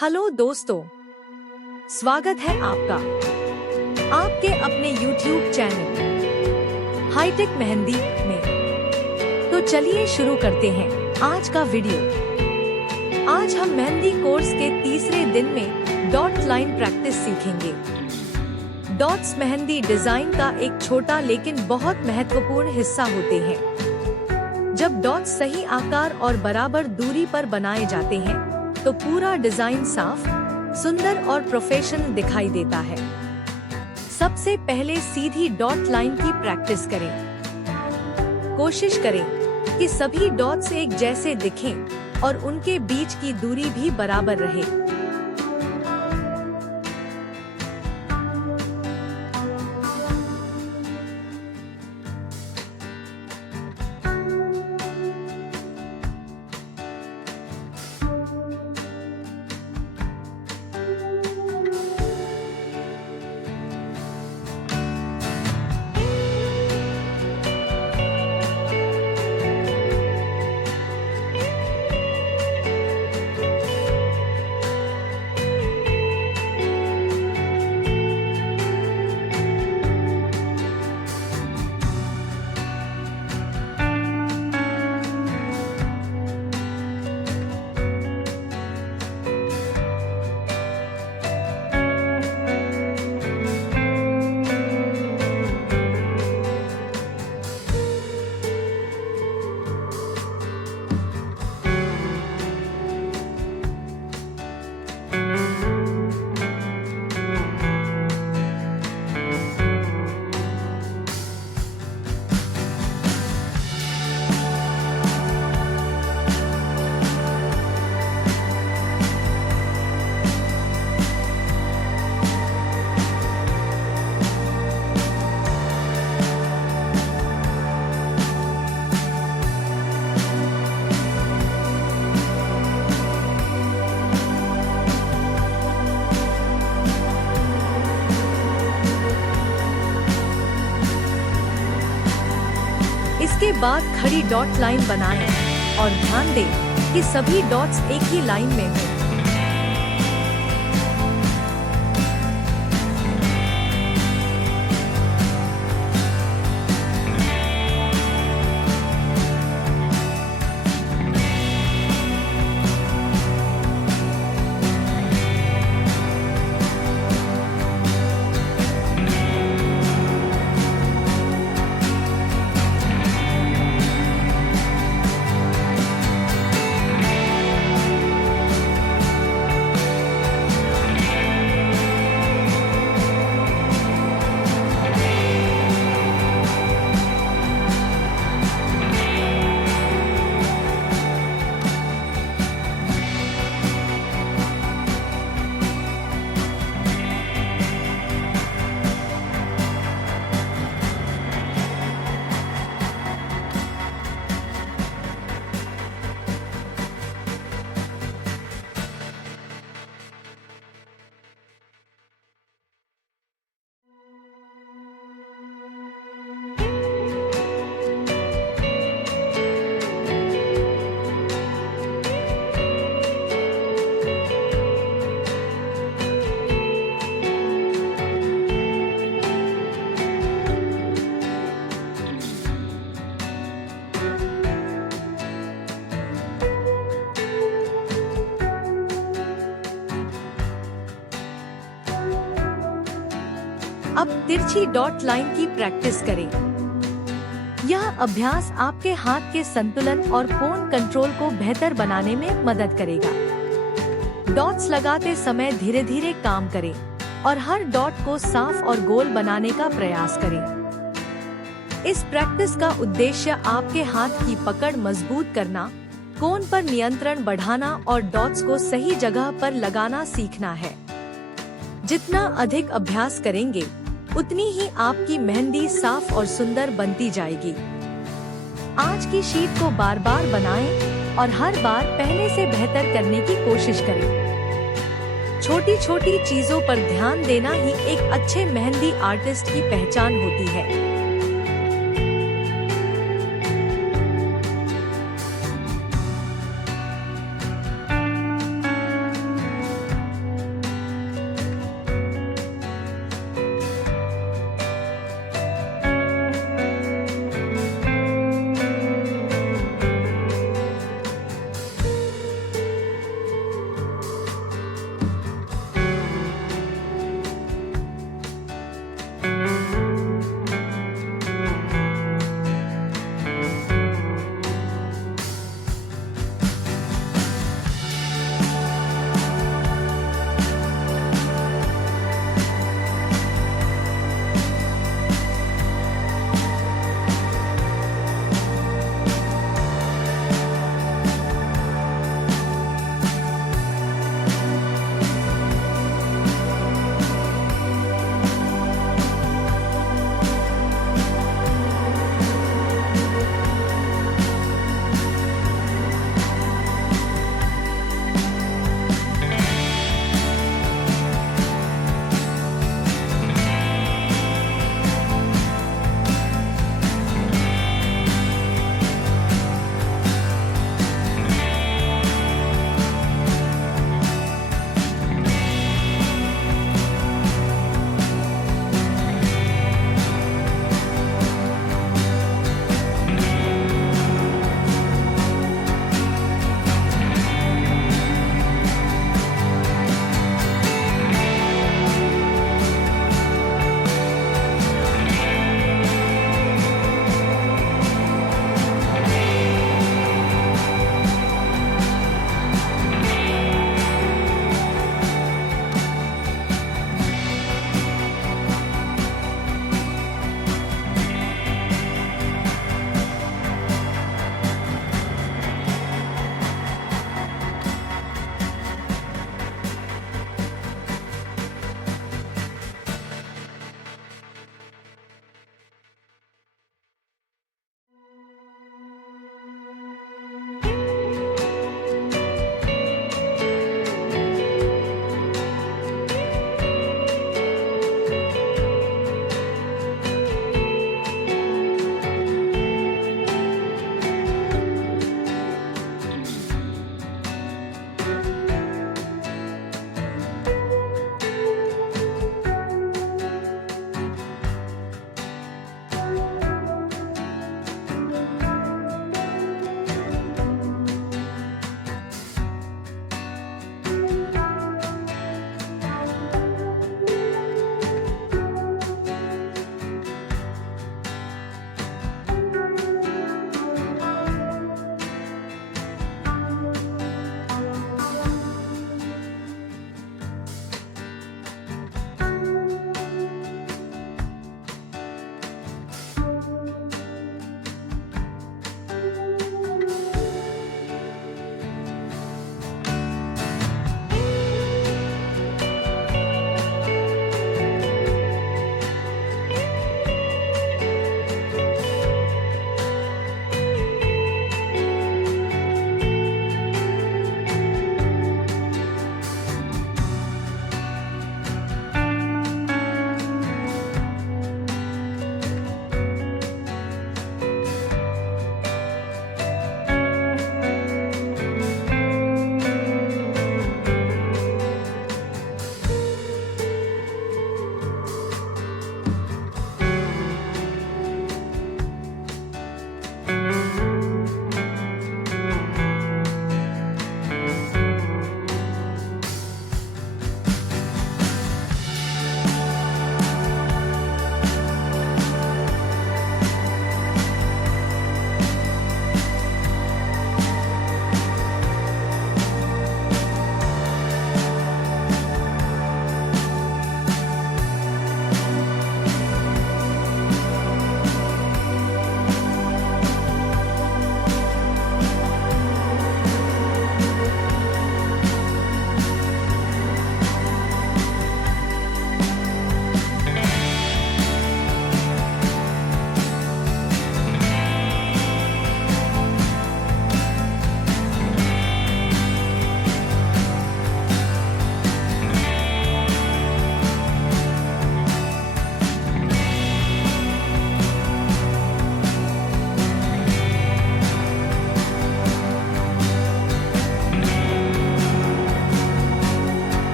Hello दोस्तों, स्वागत है आपका आपके अपने YouTube चैनल हाईटेक मेहंदी में। तो चलिए शुरू करते हैं आज का वीडियो। आज हम मेहंदी कोर्स के तीसरे दिन में डॉट लाइन प्रैक्टिस सीखेंगे। डॉट्स मेहंदी डिजाइन का एक छोटा लेकिन बहुत महत्वपूर्ण हिस्सा होते हैं। जब डॉट्स सही आकार और बराबर दूरी पर बनाए जाते हैं तो पूरा डिजाइन साफ, सुंदर और प्रोफेशनल दिखाई देता है। सबसे पहले सीधी डॉट लाइन की प्रैक्टिस करें। कोशिश करें कि सभी डॉट्स एक जैसे दिखें और उनके बीच की दूरी भी बराबर रहे। इसके बाद खड़ी डॉट लाइन बनाएं और ध्यान दें कि सभी डॉट्स एक ही लाइन में हों। अब तिरछी डॉट लाइन की प्रैक्टिस करें। यह अभ्यास आपके हाथ के संतुलन और कोण कंट्रोल को बेहतर बनाने में मदद करेगा। डॉट्स लगाते समय धीरे धीरे काम करें और हर डॉट को साफ और गोल बनाने का प्रयास करें। इस प्रैक्टिस का उद्देश्य आपके हाथ की पकड़ मजबूत करना, कोण पर नियंत्रण बढ़ाना और डॉट्स को सही जगह पर लगाना सीखना है। जितना अधिक अभ्यास करेंगे उतनी ही आपकी मेहंदी साफ और सुंदर बनती जाएगी। आज की शीट को बार बार बनाएं और हर बार पहले से बेहतर करने की कोशिश करें। छोटी छोटी चीजों पर ध्यान देना ही एक अच्छे मेहंदी आर्टिस्ट की पहचान होती है।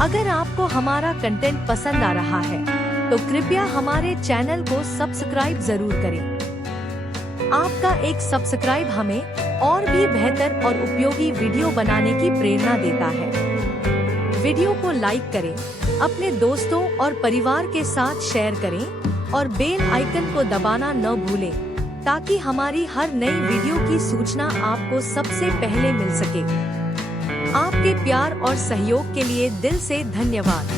अगर आपको हमारा कंटेंट पसंद आ रहा है तो कृपया हमारे चैनल को सब्सक्राइब जरूर करें। आपका एक सब्सक्राइब हमें और भी बेहतर और उपयोगी वीडियो बनाने की प्रेरणा देता है। वीडियो को लाइक करें, अपने दोस्तों और परिवार के साथ शेयर करें और बेल आइकन को दबाना न भूलें ताकि हमारी हर नई वीडियो की सूचना आपको सबसे पहले मिल सके। आपके प्यार और सहयोग के लिए दिल से धन्यवाद।